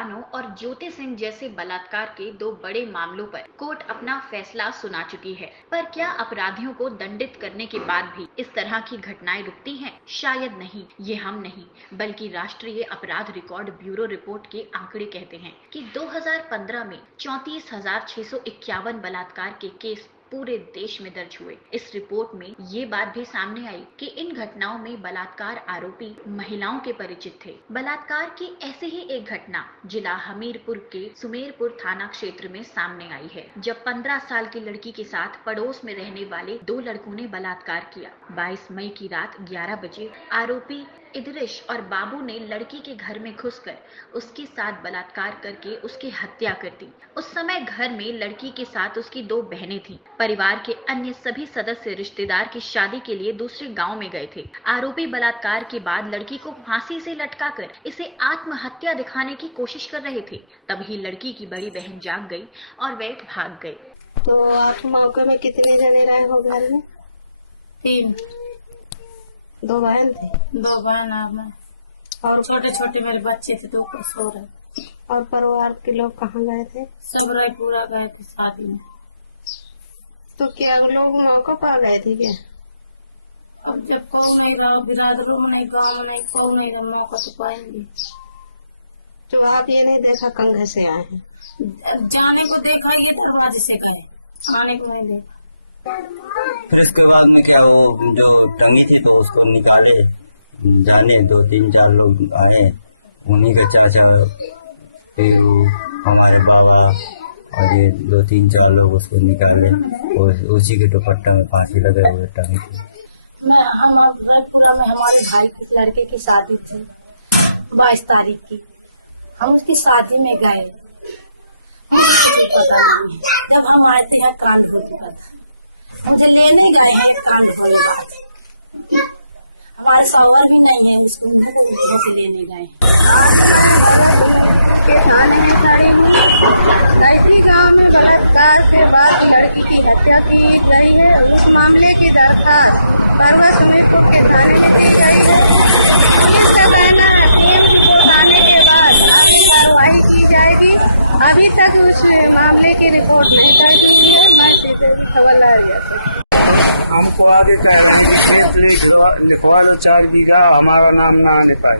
बानो और ज्योति सिंह जैसे बलात्कार के दो बड़े मामलों पर कोर्ट अपना फैसला सुना चुकी है। पर क्या अपराधियों को दंडित करने के बाद भी इस तरह की घटनाएं रुकती हैं? शायद नहीं। ये हम नहीं बल्कि राष्ट्रीय अपराध रिकॉर्ड ब्यूरो रिपोर्ट के आंकड़े कहते हैं कि 2015 में 34,651 बलात्कार के केस पूरे देश में दर्ज हुए। इस रिपोर्ट में ये बात भी सामने आई कि इन घटनाओं में बलात्कार आरोपी महिलाओं के परिचित थे। बलात्कार की ऐसे ही एक घटना जिला हमीरपुर के सुमेरपुर थाना क्षेत्र में सामने आई है, जब 15 साल की लड़की के साथ पड़ोस में रहने वाले दो लड़कों ने बलात्कार किया। 22 मई की रात 11 बजे आरोपी इदरिश और बाबू ने लड़की के घर में घुसकर उसके साथ बलात्कार करके उसकी हत्या कर दी। उस समय घर में लड़की के साथ उसकी दो बहनें थीं। परिवार के अन्य सभी सदस्य रिश्तेदार की शादी के लिए दूसरे गांव में गए थे। आरोपी बलात्कार के बाद लड़की को फांसी से लटकाकर इसे आत्महत्या दिखाने की कोशिश कर रहे थे। तभी लड़की की बड़ी बहन जाग गई और वे भाग गए। तो आप मौके में कितने जने रहे हो घर में? 3। 2 बहन थे? 2 बहन और छोटे छोटे मेरे बच्चे थे, 2 को सो रहे। और परिवार के लोग कहाँ गए थे? सब रहे पूरा गए थे शादी में। तो क्या लोग मौके पर आ गए थे क्या? और जब को नहीं रहा, बिरादरों में नहीं, गाँव में नहीं, को नहीं रहा, मौका तो पाएंगे। तो आप ये नहीं देखा कंधे से आए हैं? जाने को देखा ये दरवाजे से गए, आने को नहीं देखा। फिर उसके बाद में क्या वो जो टंगी थी तो उसको निकाले, जाने 2-3-4 लोग आए, उन्हीं का चाचा, फिर हमारे बाबा और ये 2-3-4 लोग उसको निकाले और उसी के दुपट्टा में फांसी लगे हुए टंगी थी। पूरा में हमारे भाई के लड़के की शादी थी 22 तारीख की। हम उसकी शादी में गए। जब हम आए थे यहाँ काल हो गया था, हमसे लेने गए हैं काल हो गया। हमारे शौहर भी नहीं है, उसको से लेने गए। गाँव में बलात्कार के बाद लड़की की हत्या की गई है। उस मामले की दरखास्त बरवा सुमेरपुर के थाने में दी गई है। इसका कहना है पीएम रिपोर्ट आने के बाद आगे कार्रवाई की जाएगी। अभी तक उस मामले की रिपोर्ट नहीं कर दी है। खबर आ रही है हमको आगे लिखवा दो 4 बीघा, हमारा नाम ना आने पाए।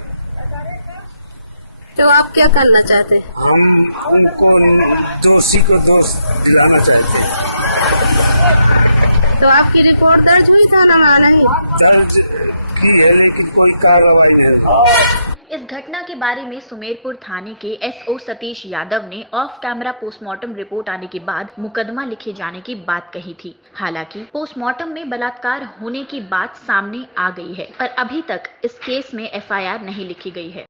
तो आप क्या करना चाहते हैं? हमको दोषी को दोष दिलाना चाहते हैं। तो आपकी रिपोर्ट दर्ज हुई थाना में? दर्ज की है लेकिन कोई कार्रवाई नहीं। इस घटना के बारे में सुमेरपुर थाने के एसओ सतीश यादव ने ऑफ कैमरा पोस्टमार्टम रिपोर्ट आने के बाद मुकदमा लिखे जाने की बात कही थी। हालांकि पोस्टमार्टम में बलात्कार होने की बात सामने आ गई है, पर अभी तक इस केस में एफआईआर नहीं लिखी गई है।